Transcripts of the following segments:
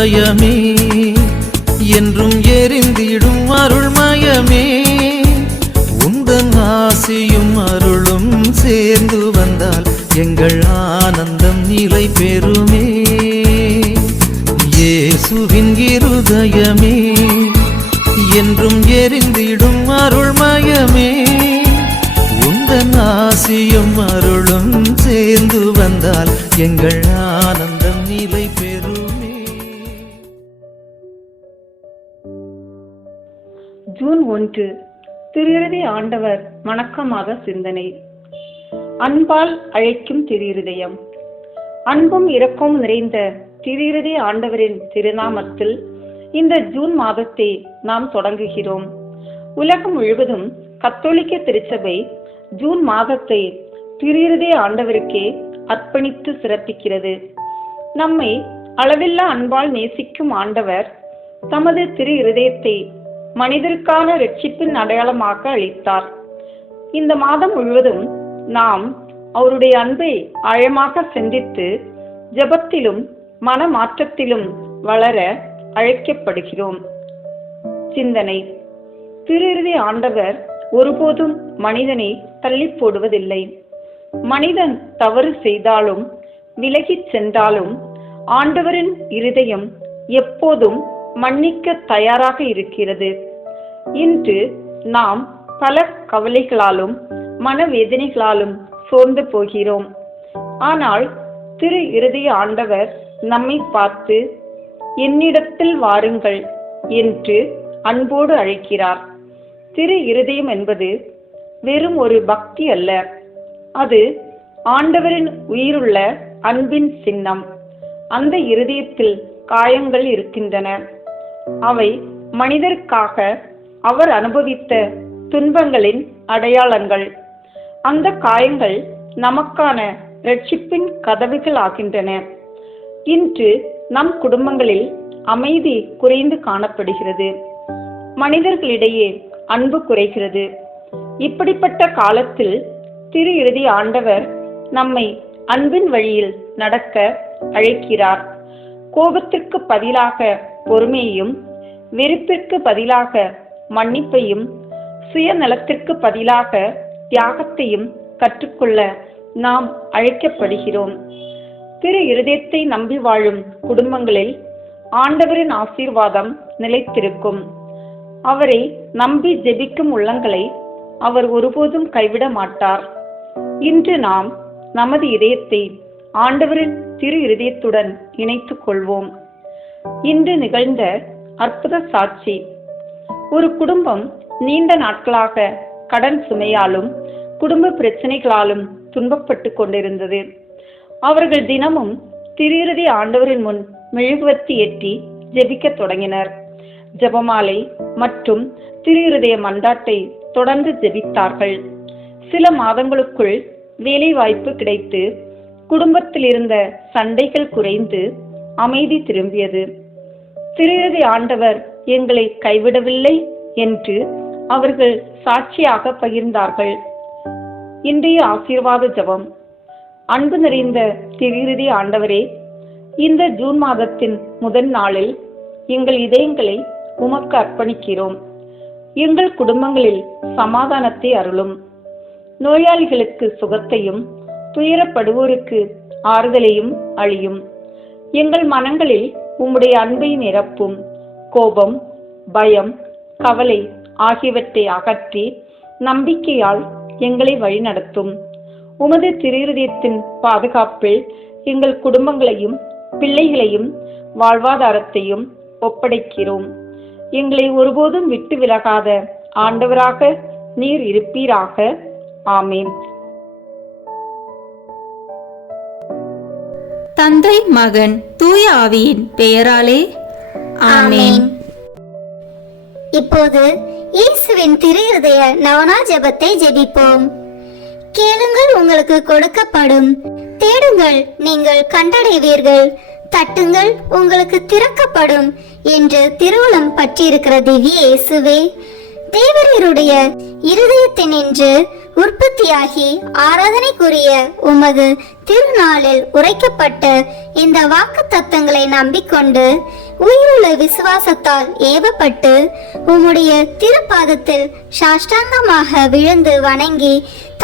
இருதயமே என்றும் எரிந்திடும் அருள்மயமே, உந்தன் ஆசியும் அருளும் சேர்ந்து வந்தால் எங்கள் ஆனந்தம் நிலை பெறுமே. இயேசுவின் இருதயமே என்றும் எரிந்திடும் அருள்மயமே, உந்தன் ஆசியும் அருளும் சேர்ந்து வந்தால் எங்கள் ஆனந்தம் நிலை பெறுமே. ஜூன் 1 திரு ஆண்டவர் வணக்கமாக சிந்தனை. அன்பால் அழைக்கும் திரு. அன்பும் இரக்கமும் நிறைந்த திரு ஆண்டவரின் திருநாமத்தில் இந்த ஜூன் மாதத்தை நாம் தொடங்குகிறோம். உலகம் முழுவதும் கத்தோலிக்க திருச்சபை ஜூன் மாதத்தை திரு ஆண்டவருக்கே அர்ப்பணித்து சிறப்பிக்கிறது. நம்மை அளவில்லா அன்பால் நேசிக்கும் ஆண்டவர் தமது திரு இருதயத்தை மனிதருக்கான இரட்சிப்பின் அடையாளமாக அளித்தார். இந்த மாதம் முழுவதும் நாம் அவருடைய அன்பை ஆழமாக சிந்தித்து ஜெபத்திலும் மனமாற்றத்திலும் வளர அழைக்கப்படுகிறோம். சிந்தனை. திரு ஆண்டவர் ஒருபோதும் மனிதனை தள்ளி போடுவதில்லை. மனிதன் தவறு செய்தாலும் விலகிச் சென்றாலும் ஆண்டவரின் இருதயம் எப்போதும் மன்னிக்க தயாராக இருக்கிறது. இன்று நாம் பல கவலைகளாலும் மனவேதனைகளாலும் சோர்ந்து போகிறோம். ஆனால் திரு இருதய ஆண்டவர் நம்மை பார்த்து என்னிடத்தில் வாருங்கள் என்று அன்போடு அழைக்கிறார். திரு இருதயம் என்பது வெறும் ஒரு பக்தி அல்ல, அது ஆண்டவரின் உயிருள்ள அன்பின் சின்னம். அந்த இருதயத்தில் காயங்கள் இருக்கின்றன. அவை மனிதருக்காக அவர் அனுபவித்த துன்பங்களின் அடையாளங்கள். அந்த காயங்கள் நமக்கான இரட்சிப்பின் கதவுகள் ஆகின்றன. இன்று நம் குடும்பங்களில் அமைதி குறைந்து காணப்படுகிறது. மனிதர்களிடையே அன்பு குறைகிறது. இப்படிப்பட்ட காலத்தில் திரு இருதய ஆண்டவர் நம்மை அன்பின் வழியில் நடக்க அழைக்கிறார். கோபத்திற்கு பதிலாக பொறுமையையும், வெறுப்பிற்கு பதிலாக மன்னிப்பையும், சுயநலத்திற்கு பதிலாக தியாகத்தையும் கற்றுக்கொள்ள நாம் அழைக்கப்படுகிறோம். திரு இருதயத்தை நம்பி வாழும் குடும்பங்களில் ஆண்டவரின் ஆசீர்வாதம் நிலைத்திருக்கும். அவரை நம்பி ஜெபிக்கும் உள்ளங்களை அவர் ஒருபோதும் கைவிட மாட்டார். இன்று நாம் நமது இதயத்தை ஆண்டவரின் திரு இருதயத்துடன் இணைத்துக் கொள்வோம். இன்று நிகழ்ந்த அற்புத சாட்சி. ஒரு குடும்பம் நீண்ட நாட்களாக கடன் சுமையாலும் குடும்ப பிரச்சனைகளாலும் துன்பப்பட்டு கொண்டிருந்தது. அவர்கள் தினமும் திரு இருதய ஆண்டவரின் முன் மெழுகுவர்த்தி ஏற்றி ஜெபிக்க தொடங்கினர். ஜெபமாலை மற்றும் திரு இருதய மன்றாட்டை தொடர்ந்து ஜெபித்தார்கள். சில மாதங்களுக்குள் வேலை வாய்ப்பு கிடைத்து குடும்பத்தில் இருந்த சண்டைகள் குறைந்து அமைதி திரும்பியது. திரு இருதய ஆண்டவர் எங்களை கைவிடவில்லை என்று அவர்கள் சாட்சியாக பகிர்ந்தார்கள். இன்றைய ஆசீர்வாத ஜெபம். அன்பு நிறைந்த திரு இருதய ஆண்டவரே, இந்த ஜூன் மாதத்தின் முதல் நாளில் எங்கள் இதயங்களை உமக்கு அர்ப்பணிக்கிறோம். எங்கள் குடும்பங்களில் சமாதானத்தை அருளும். நோயாளிகளுக்கு சுகத்தையும், துயரப்படுவோருக்கு ஆறுதலையும் அளியும். எங்கள் மனங்களில் உம்முடைய அன்பை நிரப்பும். கோபம், பயம், கவலை ஆகியவற்றை அகற்றி நம்பிக்கையால் எங்களை வழிநடத்தும். உமது திரு இருதயத்தின் பாதுகாப்பில் எங்கள் குடும்பங்களையும் பிள்ளைகளையும் வாழ்வாதாரத்தையும் ஒப்படைக்கிறோம். எங்களை ஒருபோதும் விட்டு விலகாத ஆண்டவராக நீர் இருப்பீராக. ஆமேன். தந்தை, மகன், தூய ஆவியின் பெயராலே ஆமேன். இப்போது இயேசுவின் திரு இருதய நவனா ஜெபத்தை ஜெபிப்போம். கேளுங்கள், உங்களுக்கு கொடுக்கப்படும். தேடுங்கள், நீங்கள் கண்டடைவீர்கள். தட்டுங்கள், உங்களுக்கு திறக்கப்படும் என்று திருவுளம் பற்றியிருக்கிற திவ்ய இயேசுவே, தேவரீருடைய இருதயத்தினின்று உற்பத்தியாகி ஆராதனைக்குரிய உமது திருநாளில் உரைக்கப்பட்ட இந்த வாக்கு தத்தங்களை நம்பிக்கொண்டு உயிருள்ள விசுவாசத்தால் ஏவப்பட்டு உம்முடைய திருப்பாதத்தில் சாஷ்டாங்கமாக விழுந்து வணங்கி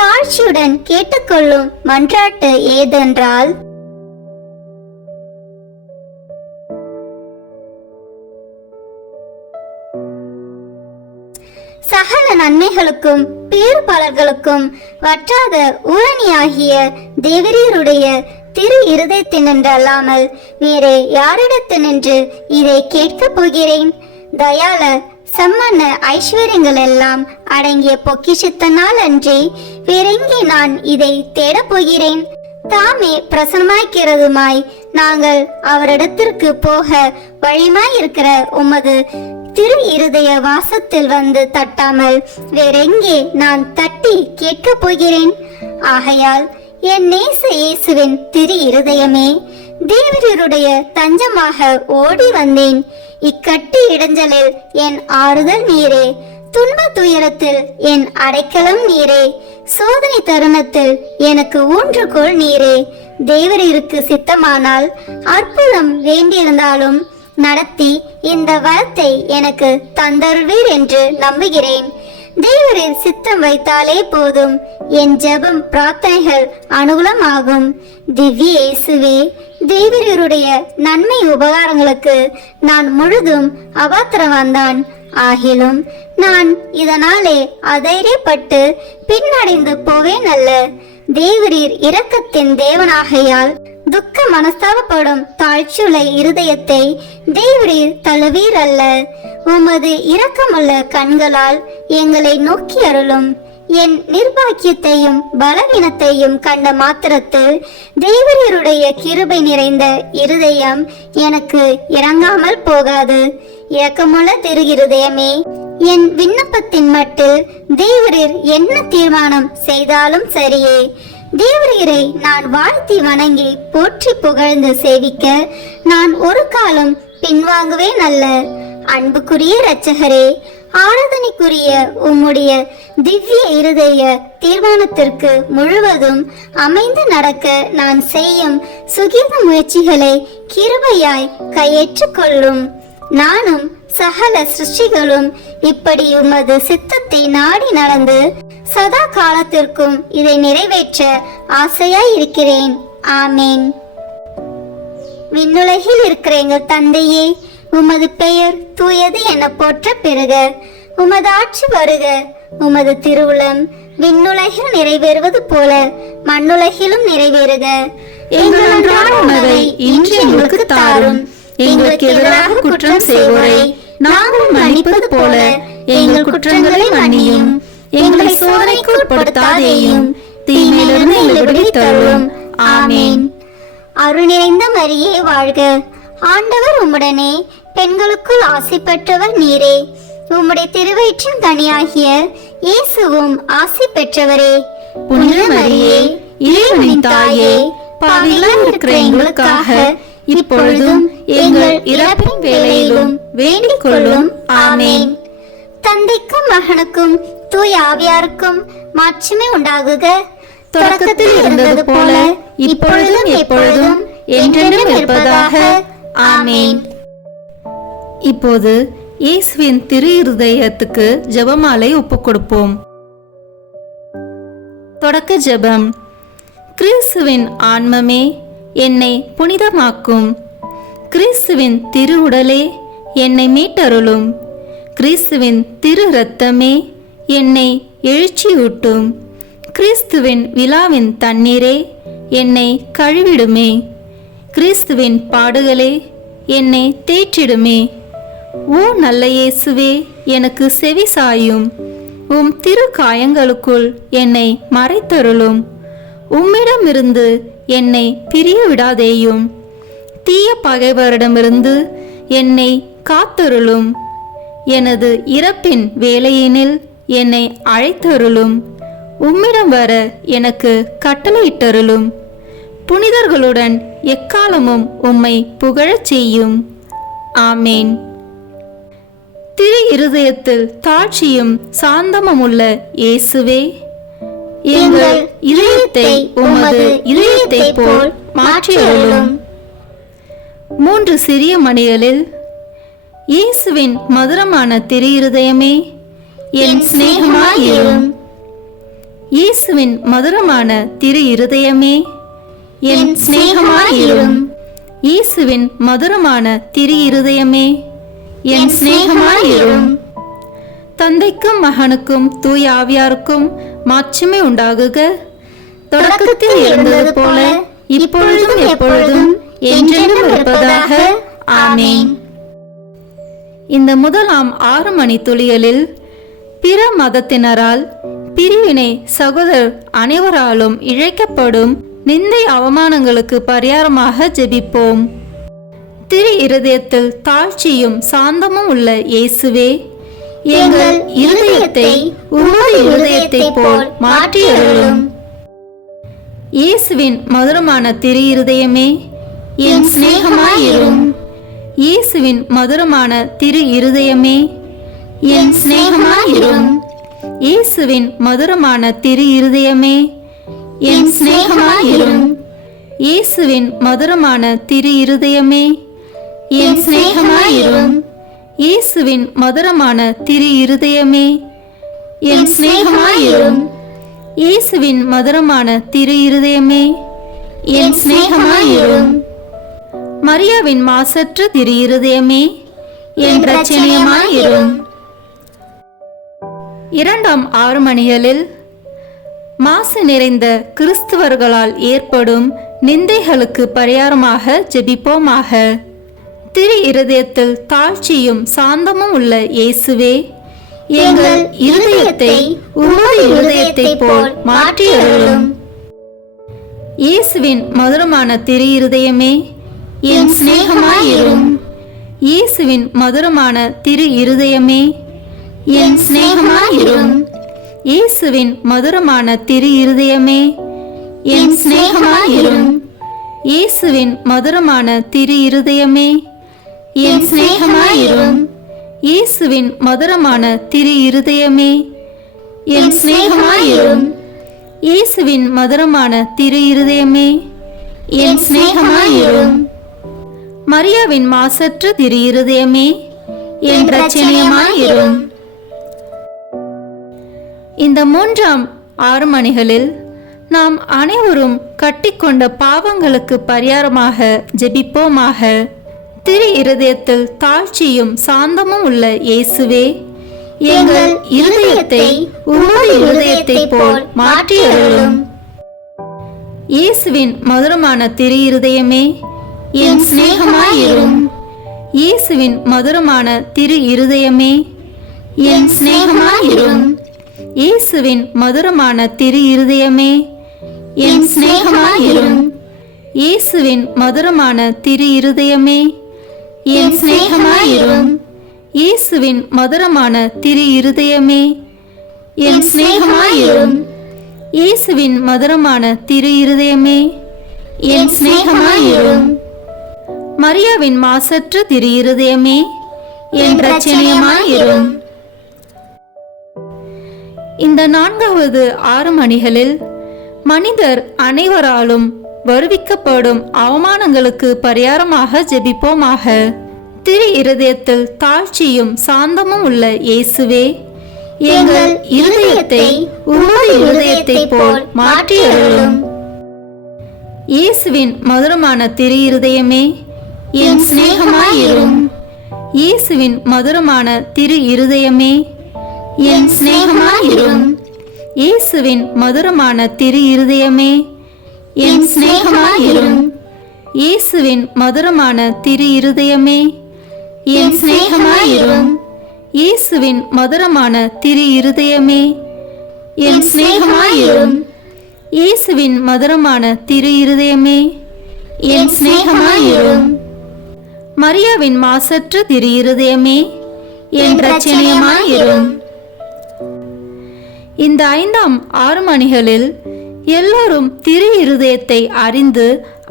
தாழ்ச்சியுடன் கேட்டுக்கொள்ளும் மன்றாட்டு ஏதென்றால், சகல நன்மைகளுக்கும் பேறுபாலர்களுக்கும் வற்றாத ஊரணியாகிய தேவரீருடைய திரு இருதயத்தினின்றல்லாமல் வேறு யாரிடத்தினின்று இதை கேட்கப் போகிறேன்? தயால சம்மன்ன ஐஸ்வர்யங்கள் எல்லாம் அடங்கிய பொக்கிஷத்தினால் அன்றி வேறெங்கே நான் இதை தேடப் போகிறேன்? தாமே பிரசன்னமாய்க்கிறதுமாய் நாங்கள் அவரிடத்திற்கு போக வழிமாயிருக்கிற உமது திரு இருதய வாசத்தில் வந்து தட்டாமல் வேறெங்கே நான் தட்டி கேட்கப் போகிறேன்? ஆகையால் என் நேச இயேசுவின் திரு இருதயமே, தேவரீருடைய தஞ்சமாக ஓடி வந்தேன். இக்கட்டு இடைஞ்சலில் என் ஆறுதல் நீரே, துன்ப துயரத்தில் என் அடைக்கலம் நீரே, சோதனை தருணத்தில் எனக்கு ஊன்றுகோல் நீரே. தேவரீருக்கு சித்தமானால் அற்புதம் வேண்டியிருந்தாலும் நடத்தி இந்த வரத்தை எனக்கு தந்தருள்வீர் என்று நம்புகிறேன். தேவரீர் சித்தம் வைத்தாலே போதும், என் ஜெபம் பிரார்த்தனைகள் அனுகூலமாகும். திவ்ய இயேசுவே, தேவரீருடைய நன்மை உபகாரங்களுக்கு நான் முழுதும் அபாத்திரவான்தான். ஆகிலும் நான் இதனாலே அதைரியப்பட்டு பின்னடைந்து போவேன் அல்ல. தேவரீர் இரக்கத்தின் தேவனாகையால் துக்க மனஸ்தாபப்படும் தாழ்ச்சியுள்ள இருதயத்தை தேவரீர் தழுவீர் அல்ல. உமது இரக்கமுள்ள கண்களால் எங்களை நோக்கி அருளும். என் நிர்பாக்கியத்தையும் பலவீனத்தையும் கண்ட மாத்திரத்தில் தேவரீருடைய கிருபை நிறைந்த இருதயம் எனக்கு இறங்காமல் போகாது. இரக்கமுள்ள திரு இருதயமே, என் விண்ணப்பத்தின் மட்டில் தேவரீர் என்ன தீர்மானம் செய்தாலும் சரியே. தேவரீரை நான் வாழ்த்தி வணங்கி போற்றி புகழ்ந்து சேவிக்க நான் ஒரு காலம் பின்வாங்குவேன் அல்ல. அன்புக்குரிய இரட்சகரே, ஆராதனைக்குரிய உம்முடைய திவ்ய இருதய தீர்மானத்திற்கு முழுவதும் அமைந்து நடக்க நான் செய்யும் சுகீத முயற்சிகளை கிருபையாய் கையேற்றுக் கொள்ளும். நானும் சகல சிருஷ்டிகளும் இப்படி உமது சித்தத்தை நாடி நடந்து சதா காலத்திற்கும் இதை நிறைவேற்ற ஆசையாய் இருக்கிறேன். ஆமேன். விண்ணுலகில் இருக்கிற எங்கள் தந்தையே, உமது பெயர் தூயது என போற்ற பெறுக. உமது ஆட்சி வருக. உமது திருவுளம் விண்ணுலகில் நிறைவேறுவது போல மண்ணுலகிலும் நிறைவேறுக. எங்கள் அன்றாட உணவை இன்று எங்களுக்கு தாரும். எங்களுக்கு எதிராக குற்றம் செய்வோரை நாங்கள் மன்னிப்பது போல எங்கள் குற்றங்களை மன்னியும். எங்களை சோதனைக்கு உட்படுத்தாதேயும், தீமையிலிருந்து எங்களை விடுவித்தருளும். ஆமேன். அருள் நிறைந்த மரியே வாழ்க. ஆண்டவர் உம்முடனே, பெண்களுக்குள் ஆசி பெற்றவர் நீரே. உம்முடைய திருவயிற்றின் கனியாகிய இயேசுவும் ஆசி பெற்றவரே. புனித மரியே, இறைவனின் தாயே, பாவிகளாய் இருக்கிற எங்களுக்காக இப்பொழுதும் எங்கள் இறப்பின் வேளையிலும் வேண்டிக் கொள்ளும். ஆமேன். தந்தைக்கும் மகனுக்கும் தூய ஆவியாருக்கும் மாட்சிமை உண்டாகுக. தொடக்கத்தில் இருந்தது போல இப்பொழுதும் எப்பொழுதும் என்றென்றும் இருப்பதாக. ஆமேன். இப்போது இயேசுவின் திரு இருதயத்துக்கு ஜெபமாலை ஒப்புக் கொடுப்போம். தொடக்க ஜெபம். கிறிஸ்துவின் ஆன்மமே, என்னை புனிதமாக்கும். கிறிஸ்துவின் திரு உடலே, என்னை மீட்டருளும். கிறிஸ்துவின் திரு இரத்தமே, என்னை எழுச்சியூட்டும். கிறிஸ்துவின் விழாவின் தண்ணீரே, என்னை கழுவிடுமே. கிறிஸ்துவின் பாடுகளே, என்னை தேற்றிடுமே. ஓ நல்ல இயேசுவே, எனக்கு செவி சாயும். உம் திரு காயங்களுக்குள் என்னை மறைத்தருளும். உம்மிடமிருந்து என்னை பிரிய விடாதேயும். தீய பகைவரிடமிருந்து என்னை காத்தருளும். எனது இறப்பின் வேளையினில் என்னை அழைத்தருளும். உம்மிடம் வர எனக்கு கட்டளையிட்டருளும். புனிதர்களுடன் எக்காலமும் உம்மை புகழச் செய்யும். ஆமேன். திரு இருதயத்தில் தாட்சியும் சாந்தமும் உள்ள இயேசுவே, எங்கள் இதயத்தை உமது இதயத்தை போல் மாற்றியருளும். 3 சிறிய மணிகளில் இயேசுவின் மதுரமான திரு இருதயமே என் சிநேகமாயிரும். இயேசுவின் மதுரமான திரு இருதயமே என் சிநேகமாயிரும். இயேசுவின் மதுரமான திரு இருதயமே என் சிநேகமாயிரும். தந்தைக்கும் மகனுக்கும் தூய ஆவியாருக்கும் மாட்சிமை உண்டாகுக. தொடக்கத்தில் இருந்தது போல இப்பொழுதும் எப்பொழுதும் என்றென்றும் இருப்பதாக. ஆமென். இந்த முதலாம் 6 மணி துளிகளில் பிற மதத்தினரால் பிரிவினை சகோதரர் அனைவராலும் இழைக்கப்படும் நிந்தை அவமானங்களுக்கு பரிகாரமாக ஜெபிப்போம். திரு இருதயத்தில் தாழ்ச்சியும் சாந்தமும் உள்ள இயேசுவே, எங்கள் இருதயத்தை உமது இருதயத்தை போல் மாற்றியருளும். இயேசுவின் மதுரமான திரு இருதயமே என் சிநேகமாயிரும். இயேசுவின் மதுரமான திரு இருதயமே என் சிநேகமாயிரும். இயேசுவின் மதுரமான திரு இருதயமே என் சிநேகமாயிரும். இயேசுவின் மதுரமான திரு இருதயமே என் சிநேகமாயிரும். இயேசுவின் மதுரமான திரு இருதயமே என் சிநேகமாயிரும். இயேசுவின் மதுரமான திரு இருதயமே என் சிநேகமாயிரும். மரியாவின் மாசற்ற திரு இருதயமே என் இரட்சணியமாயிரும். 2ஆம் 6 மணிகளில் மாசு நிறைந்த கிறிஸ்துவர்களால் ஏற்படும் நிந்தைகளுக்கு பரிகாரமாக ஜெபிப்போமாக. திரு இருதயத்தில் தாழ்ச்சியும் சாந்தமும் உள்ள இயேசுவே, எங்கள் இருதயத்தை உமது இருதயத்தை போல் மாற்றியருளும். இயேசுவின் மதுரமான திரு இருதயமே என் சிநேகமாயிரும். இயேசுவின் மதுரமான திரு இருதயமே என் சிநேகமாயிரும். இயேசுவின் மதுரமான திரு இருதயமே என் சிநேகமாயிரும். இயேசுவின் மதுரமான திரு இருதயமே என் சிநேகமாயிரும். இயேசுவின் மதுரமான திரு இருதயமே என் சிநேகமாயிரும். இயேசுவின் மதுரமான திரு இருதயமே என் சிநேகமாயிரும். மரியாவின் மாசற்ற திரு இருதயமே என் இரட்சணியமாயிரும். இந்த 3ஆம் 6 மணிகளில் நாம் அனைவரும் கட்டிக்கொண்ட பாவங்களுக்கு பரிகாரமாக ஜெபிப்போமாக. திரு இருதயத்தில் தாழ்ச்சியும் சாந்தமும் உள்ள இயேசுவே, எங்கள் இருதயத்தை உமது இருதயத்தை போல் மாற்றியருளும். இயேசுவின் மதுரமான திரு இருதயமே என் சிநேகமாயிரும். இயேசுவின் மதுரமான திரு இருதயமே என் சிநேகமாயிரும். இயேசுவின் மதுரமான திரு இருதயமே என் சிநேகமாயிரும். இயேசுவின் மதுரமான திரு இருதயமே என் சிநேகமாயிரும். இயேசுவின் மதுரமான திரு இருதயமே என் சிநேகமாயிரும். இயேசுவின் மதுரமான திரு இருதயமே என் சிநேகமாயிரும். மரியாவின் மாசற்ற திரு இருதயமே என் இரட்சணியமாயிரும். இந்த 4வது 6 மணிகளில் மனிதர் அனைவராலும் வருவிக்கப்படும் அவமானங்களுக்கு பரிகாரமாக ஜெபிப்போமாக. திரு இருதயத்தில் தாழ்ச்சியும் சாந்தமும் உள்ள இயேசுவே, எங்கள் இருதயத்தை உமது இருதயத்தை போல் மாற்றியருளும். இயேசுவின் மதுரமான திரு இருதயமே என் சிநேகமாயிரும். இயேசுவின் மதுரமான திரு இருதயமே என் சிநேகமாயிரும். இயேசுவின் மதுரமான திரு இருதயமே என் சிநேகமாயிரும். இயேசுவின் மதுரமான திரு இருதயமே என் சிநேகமாயிரும். இயேசுவின் மதுரமான திரு இருதயமே என் சிநேகமாயிரும். இயேசுவின் மதுரமான திரு இருதயமே என் சிநேகமாயிரும். மரியாவின் மாசற்ற திரு இருதயமே என் இரட்சணியமாயிரும். இந்த 5ஆம் 6 மணிகளில் எல்லோரும் திரு இருதயத்தை அறிந்து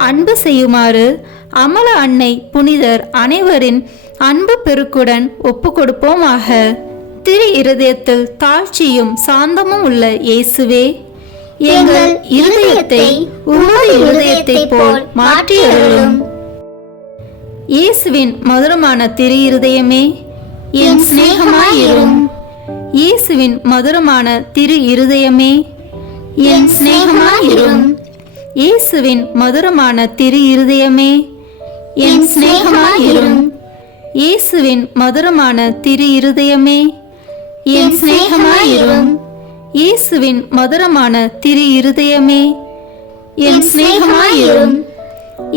அன்பு செய்யுமாறு அமல அன்னை புனிதர் அனைவரின் அன்பு பெருக்குடன் ஒப்பு கொடுப்போமாக. திரு இருதயத்தில் தாழ்ச்சியும் சாந்தமும் உள்ள இயேசுவே, எங்கள் இருதயத்தை உமது இருதயத்தை போல் மாற்றியருளும். இயேசுவின் மதுரமான திரு இருதயமே, என் சிநேகமாயிரும். இயேசுவின் மதுரமான திரு இருதயமே, என் சிநேகமாயிரும். இயேசுவின் மதுரமான திரு இருதயமே, என் சிநேகமாயிரும். இயேசுவின் மதுரமான திரு இருதயமே, என் சிநேகமாயிரும். இயேசுவின் மதுரமான திரு இருதயமே, என் சிநேகமாயிரும்.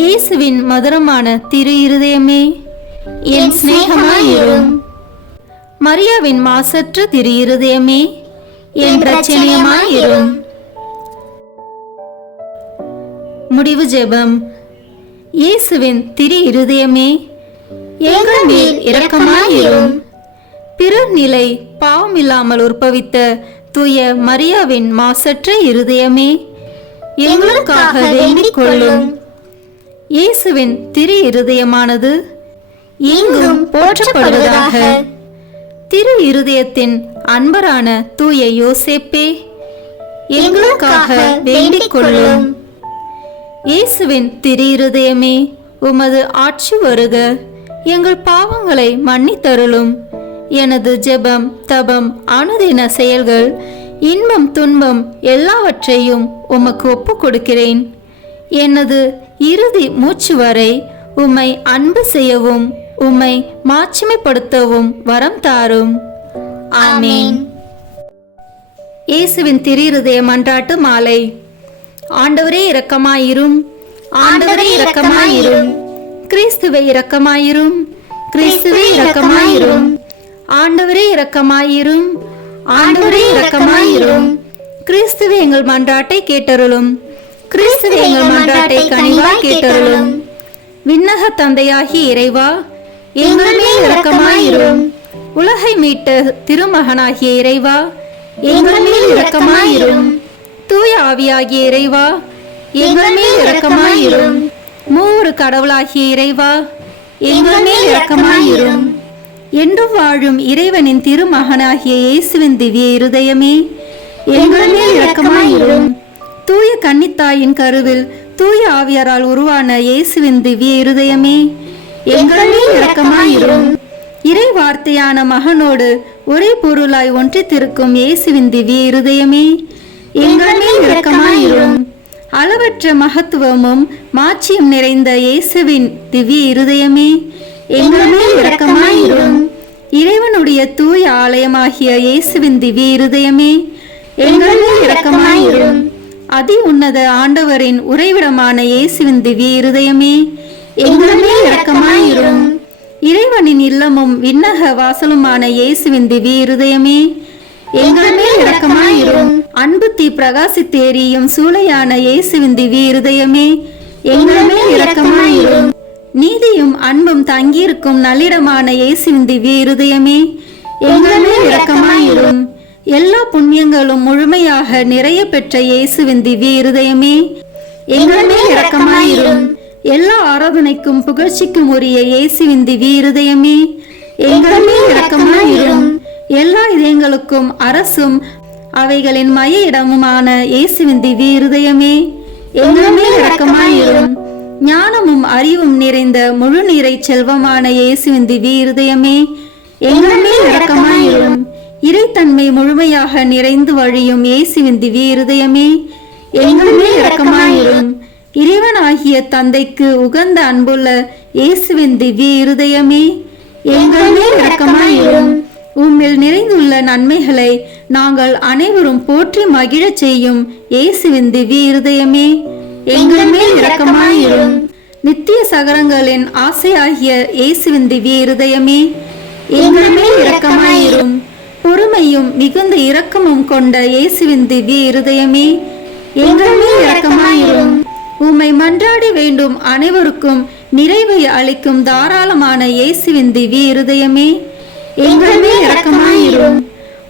இயேசுவின் மதுரமான திரு இருதயமே, என் சிநேகமாயிரும். மரியாவின் மாசற்ற திரு இருதயமே, என் இரட்சணியமாயிரும். முடிவு ஜெபம். இயேசுவின் திரு இருதயமே, எங்கள் மேல் இரக்கமாயிரும். பிறர் நிலை பாவமில்லாமல் உற்பவித்த தூய மரியாவின் மாசற்ற இருதயமே, எங்களுக்காக வேண்டிக் கொள்ளும். இயேசுவின் திரு இருதயமானது எங்கும் போற்றப்படுவதாக. திரு இருதயத்தின் அன்பரான தூய யோசேப்பே, எங்களுக்காக வேண்டிக் கொள்ளும். இயேசுவின் திரு இருதயமே, உமது ஆட்சி வருக, எங்கள் பாவங்களை மன்னித்தருளும். எனது ஜெபம், தபம், அனுதின செயல்கள், இன்பம் துன்பம் எல்லாவற்றையும் உமக்கு ஒப்பு கொடுக்கிறேன். எனது இறுதி மூச்சு வரை உம்மை அன்பு செய்யவும் உம்மை மாட்சிமைப்படுத்தவும் வரம் தாரும். ஆமென். இயேசுவின் திரு இருதய மன்றாட்டு மாலை. ஆண்டவரே இரக்கமாயிரும். ஆண்டவரே இரக்கமாயிரும். கிறிஸ்துவே இரக்கமாயிரும். கிறிஸ்துவே இரக்கமாயிரும். ஆண்டவரே இரக்கமாயிரும். ஆண்டவரே இரக்கமாயிரும். கிறிஸ்துவே எங்கள் மன்றாட்டை கேட்டருளும். கிறிஸ்துவே எங்கள் மன்றாட்டை கனிவாய் கேட்டருளும். விண்ணக தந்தையாகி இறைவா, எங்கள் மேல் இரக்கமாயிரும். உலகை மீட்ட திருமகனாகிய இறைவா, எங்கள் மேல் இரக்கமாயிரும். தூய ஆவியாகிய இறைவா, எங்கள் மேல் இரக்கமாயிரும். மூவரு கடவுளாகிய இறைவா, எங்கள் மேல் இரக்கமாயிரும். என்றும் வாழும் இறைவனின் திருமகனாகிய இயேசுவின் திவ்ய இருதயமே, எங்கள் மேல் இரக்கமாயிரும். தூய கன்னித்தாயின் கருவில் தூய ஆவியாரால் உருவான இயேசுவின் திவ்ய இருதயமே, எங்கள் மேல் இரக்கமாயிரும். இறை வார்த்தையான மகனோடு ஒரே பொருளாய் ஒன்றித்திருக்கும் இயேசுவின் திவ்ய இருதயமே, எங்கள் மேல் இரக்கமாயிரும். அளவற்ற மகத்துவமும் மாட்சியும் நிறைந்த இயேசுவின் திவ்ய இருதயமே, எங்கள் மேல் இரக்கமாயிரும். இறைவனுடைய தூய ஆலயமாகிய இயேசுவின் திவ்ய இருதயமே, எங்கள் மேல் இரக்கமாயிரும். அதி உன்னத ஆண்டவரின் உறைவிடமான இயேசுவின் திவ்ய இருதயமே, எங்கள் மேல் இரக்கமாயிரும். இறைவனின் இல்லமும் விண்ணக வாசலுமான இயேசுவின் திவ்ய இருதயமே, எங்கள் மேல் இரக்கமாயிரும். அன்பு தீ பிரகாசித்து எரியும் சூளையான இயேசுவின் திவ்ய இருதயமே, எங்கள் மேல் இரக்கமாயிரும். நீதியும் அன்பும் தங்கியிருக்கும் நல்லிடமான இயேசுவின் திவ்ய இருதயமே, எங்கள் மேல் இரக்கமாயிரும். எல்லா புண்ணியங்களும் முழுமையாக நிறைய பெற்ற இயேசுவின் திவ்ய இருதயமே, எங்கள் மேல் இரக்கமாயிரும். எல்லா ஆராதனைக்கும் புகழ்ச்சிக்கும் உரிய இயேசுவின் திவ்ய இருதயமே, எங்கள் மேல் இரக்கமாயிரும். எல்லா இதயங்களுக்கும் அரசும் அவைகளின் மைய இடமுமான இயேசுவின் திவ்ய இருதயமே, எங்கள் மேல் இரக்கமாயிரும். ஞானமும் அறிவும் நிறைந்த முழு நீரை செல்வமான இயேசுவின் திவ்ய இருதயமே, எங்கள் மேல் இரக்கமாயிரும். இறைத்தன்மை முழுமையாக நிறைந்து வழியும் இயேசுவின் திவ்ய இருதயமே, எங்கள் மேல் இரக்கமாயிரும். இறைவனாகிய தந்தைக்கு உகந்த அன்புள்ள இயேசுவின் திவ்ய இருதயமே, எங்கள் மேல் இரக்கமாயிரும். உம்மில் நிறைந்துள்ள நன்மைகளை நாங்கள் அனைவரும் போற்றி மகிழச் செய்யும் இயேசுவின் திவ்ய இருதயமே, எங்கள் மேல் இரக்கமாயிரும். நித்திய சகரங்களின் ஆசையாகிய இயேசுவின் திவ்ய இருதயமே, எங்கள் மேல் இரக்கமாயிரும். பொறுமையும் மிகுந்த இரக்கமும் கொண்ட இயேசுவின் திவ்ய இருதயமே, எங்கள் மேல் இரக்கமாயிரும். உம்மை மன்றாடி வேண்டும் அனைவருக்கும் நிறைவை அளிக்கும் தாராளமான இயேசுவின் திவ்ய இருதயமே, எங்கள் மேல் இரக்கமாயிரும்.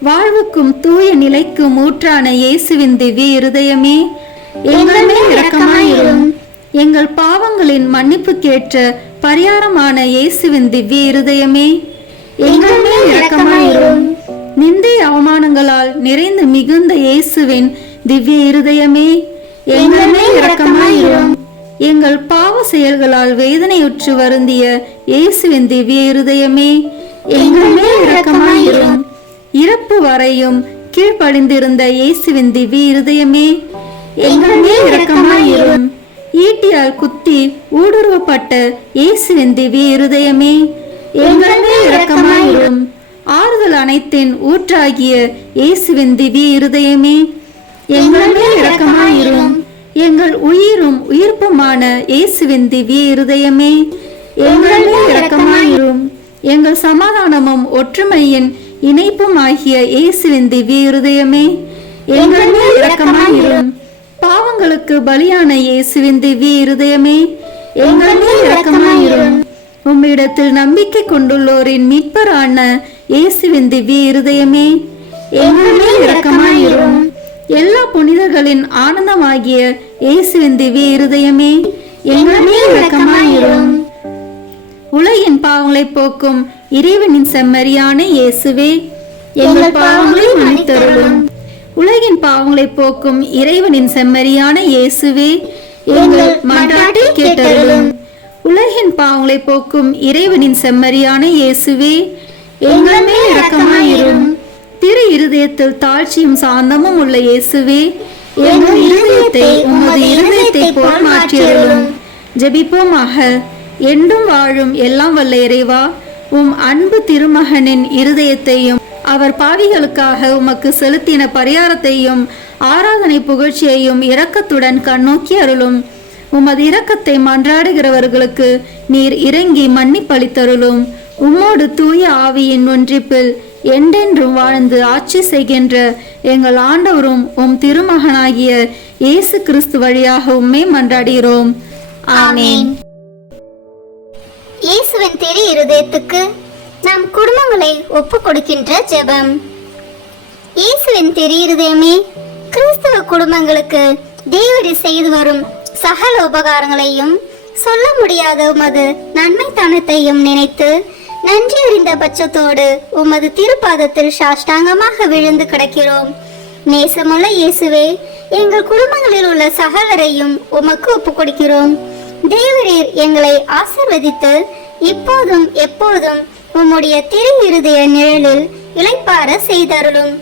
வாழ்வுக்கும் தூய நிலைக்கும் ஊற்றான இயேசுவின் திவ்ய இருதயமே, எங்கள் மேல் இரக்கமாயிரும். எங்கள் பாவங்களின் மன்னிப்புக்கேற்ற பரிகாரமான இயேசுவின் திவ்ய இருதயமே, எங்கள் மேல் இரக்கமாயிரும். நிந்தை அவமானங்களால் நிறைந்து மிகுந்த இயேசுவின் திவ்ய இருதயமே, எங்கள் மேல் இரக்கமாயிரும். எங்கள் பாவ செயல்களால் வேதனையுற்று வருந்திய இயேசுவின் திவ்ய இருதயமே, எங்கள் மேல் இரக்கமாயிரும். இறப்பு வரையும் கீழ்ப்படிந்திருந்த இயேசுவின் திவ்ய இருதயமே, எங்கள் மேல் இரக்கமாயிரும். ஈட்டியால் குத்தி ஊடுருவப்பட்ட இயேசுவின் திவ்ய இருதயமே, எங்கள் மேல் இரக்கமாயிரும். ஆறுதல் அனைத்தின் ஊற்றாகிய இயேசுவின் திவ்ய இருதயமே, எங்கள் மேல் இரக்கமாயிரும். எங்கள் உயிரும் உயிர்ப்புமான இயேசுவின் திவ்ய இருதயமே, எங்கள் மேல் இரக்கமாயிரும். எங்கள் சமாதானமும் ஒற்றுமையின் இணைப்பும் ஆகிய இயேசுவின் திவ்ய இருதயமே, எங்கள் மேல் இரக்கமாயிரும். பாவங்களுக்கு பலியான இயேசுவின் திவ்ய இருதயமே, எங்கள் மேல் இரக்கமாயிரும். உம்மிடத்தில் நம்பிக்கை கொண்டுள்ளோரின் மீட்பரான இயேசுவின் திவ்ய இருதயமே, எங்கள் மேல் இரக்கமாயிரும். எல்லா புனிதர்களின் ஆனந்தமாகிய இயேசுவின் திவ்ய இருதயமே, எங்கள் மேல் இரக்கமாயிரும். உலகின் பாவங்களை போக்கும் இறைவனின் செம்மறியான இயேசுவே, எங்கள் பாவங்களை மன்னித்தருளும். உலகின் பாவங்களை போக்கும் இறைவனின் செம்மறியான இயேசுவே, எங்கள் மன்றாட்டை கேட்டருளும். உலகின் பாவங்களை போக்கும் இறைவனின் செம்மறியான இயேசுவே, எங்கள் மேல் இரக்கமாயிரும். திரு இருதயத்தில் தாழ்ச்சியும் சாந்தமும் உள்ள இயேசுவே, எங்கள் இருதயத்தை உமது இருதயத்தை போல் மாற்றியருளும். ஜெபிப்போமாக. என்றும் வாழும் எல்லாம் வல்ல இறைவா, உம் அன்பு திருமகனின் இருதயத்தையும் அவர் பாவிகளுக்காக உமக்கு செலுத்தின பரிகாரத்தையும் ஆராதனை புகழ்ச்சியையும் இரக்கத்துடன் கண்ணோக்கி அருளும். உமது இரக்கத்தை மன்றாடுகிறவர்களுக்கு நீர் இறங்கி மன்னிப்பளித்தருளும். உம்மோடு தூய ஆவியின் ஒன்றிப்பில் என்றென்றும் வாழ்ந்து ஆட்சி செய்கின்ற எங்கள் ஆண்டவரும் உம் திருமகனாகிய இயேசு கிறிஸ்து வழியாக உம்மை மன்றாடுகிறோம். ஆமென். இயேசுவின் திரு இருதயத்துக்கு நம் குடும்பங்களை ஒப்பு கொடுக்கின்ற ஜெபம். இயேசுவின் திரு இருதயமே, கிறிஸ்தவ குடும்பங்களுக்கு தேவரீ செய்து வரும் சகல உபகாரங்களையும் சொல்ல முடியாத உமது நன்மைத்தனத்தையும் நினைத்து நன்றி அறிந்த பட்சத்தோடு உமது திருப்பாதத்தில் சாஷ்டாங்கமாக விழுந்து கிடக்கிறோம். நேசமுள்ள இயேசுவே, எங்கள் குடும்பங்களில் உள்ள சகலரையும் உமக்கு ஒப்பு கொடுக்கிறோம். தேவரீர் எங்களை ஆசீர்வதித்து இப்போதும் எப்போதும் உம்முடைய திரு இருதய நிழலில் இளைப்பார செய்தருளும்.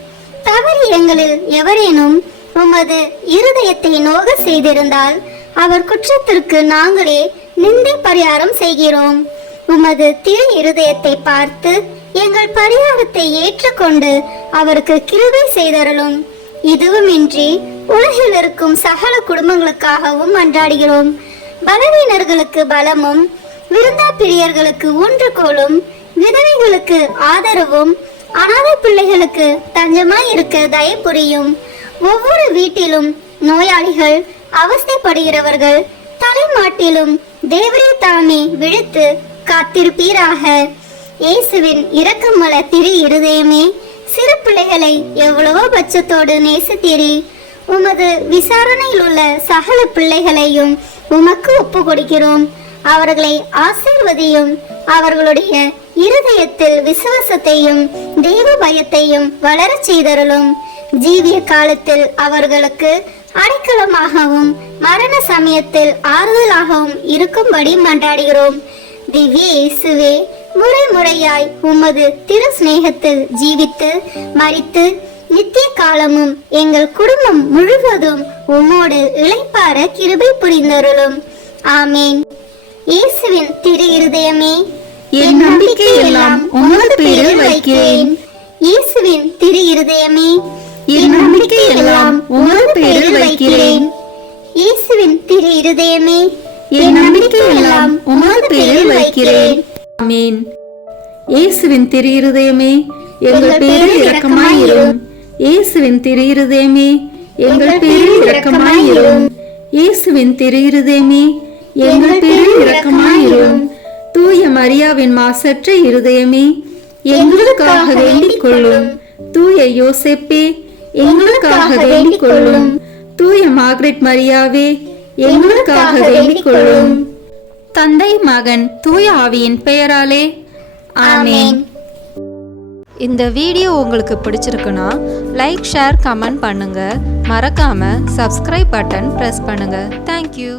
தவறு எங்களில் எவரேனும் உமது இருதயத்தை நோக செய்திருந்தால் அவர் குற்றத்திற்கு நாங்களே நிந்தை பரிகாரம் செய்கிறோம். உமது திரு இருதயத்தை பார்த்து எங்கள் பரிகாரத்தை ஏற்றுக்கொண்டு அவருக்கு கிருபை செய்தருளும். இதுவுமின்றி உலகில் இருக்கும் சகல குடும்பங்களுக்காகவும் மன்றாடுகிறோம். பலவீனர்களுக்கு பலமும், விருந்தா பிரியர்களுக்கு ஊன்றுகோலும், விதவைகளுக்கு ஆதரவும், அனாதை பிள்ளைகளுக்கு தஞ்சமாய் இருக்க தயவு புரியும். ஒவ்வொரு வீட்டிலும் நோயாளிகள், அவஸ்தைப்படுகிறவர்கள் தலைமாட்டிலும் தேவரே தாமே விழுத்து காத்திருப்பீராக. இயேசுவின் இரக்கமுள்ள திரு இருதயமே, சிறு பிள்ளைகளை எவ்வளவோ பட்சத்தோடு நேசித்தீரே. உமது விசாரணையில் உள்ள சகல பிள்ளைகளையும் உமக்கு ஒப்பு கொடுக்கிறோம். அவர்களை ஆசீர்வதியும். அவர்களுடைய இருதயத்தில் விசுவாசத்தையும் தெய்வ பயத்தையும் வளரச் செய்தருளும். ஜீவிய காலத்தில் அவர்களுக்கு அடைக்கலமாகவும் மரண சமயத்தில் ஆறுதலாகவும் இருக்கும்படி மன்றாடுகிறோம். திவ்ய இயேசுவே, முறை முறையாய் உமது திரு சிநேகத்தில் ஜீவித்து மரித்து நித்திய காலமும் எங்கள் குடும்பம் முழுவதும் உம்மோடு இளைப்பார கிருபை புரிந்தருளும். ஆமேன். இயேசுவின் திரு இருதயமே, என் நம்பிக்கை எல்லாம் உமது பேரில் வைக்கிறேன். இயேசுவின் திரு இருதயமே, என் நம்பிக்கை எல்லாம் உமது பேரில் வைக்கிறேன். இயேசுவின் திரு இருதயமே, என் நம்பிக்கை எல்லாம் உமது பேரில் வைக்கிறேன். ஆமென். இயேசுவின் திரு இருதயமே, எங்கள் பேரில் இரக்கமாயிரும். இயேசுவின் திரு இருதயமே, எங்கள் பேரில் இரக்கமாயிரும். இயேசுவின் திரு இருதயமே, எங்கள் பேரில் இரக்கமாயிரும். தூய மரியாவின் மாசற்ற இருதயமே, எங்களுக்காக வேண்டிக் கொள்ளும். தூய யோசேப்பே, எங்களுக்காக வேண்டிக் கொள்ளும். தூய மார்கரெட் மரியாவே, எங்களுக்காக வேண்டிக் கொள்ளும். தந்தை மகன் தூய ஆவியின் பெயராலே ஆமென். இந்த வீடியோ உங்களுக்கு பிடிச்சிருக்குன்னா லைக், ஷேர், கமெண்ட் பண்ணுங்க. மறக்காம சப்ஸ்கிரைப் பட்டன் பிரஸ் பண்ணுங்க. தேங்க்யூ.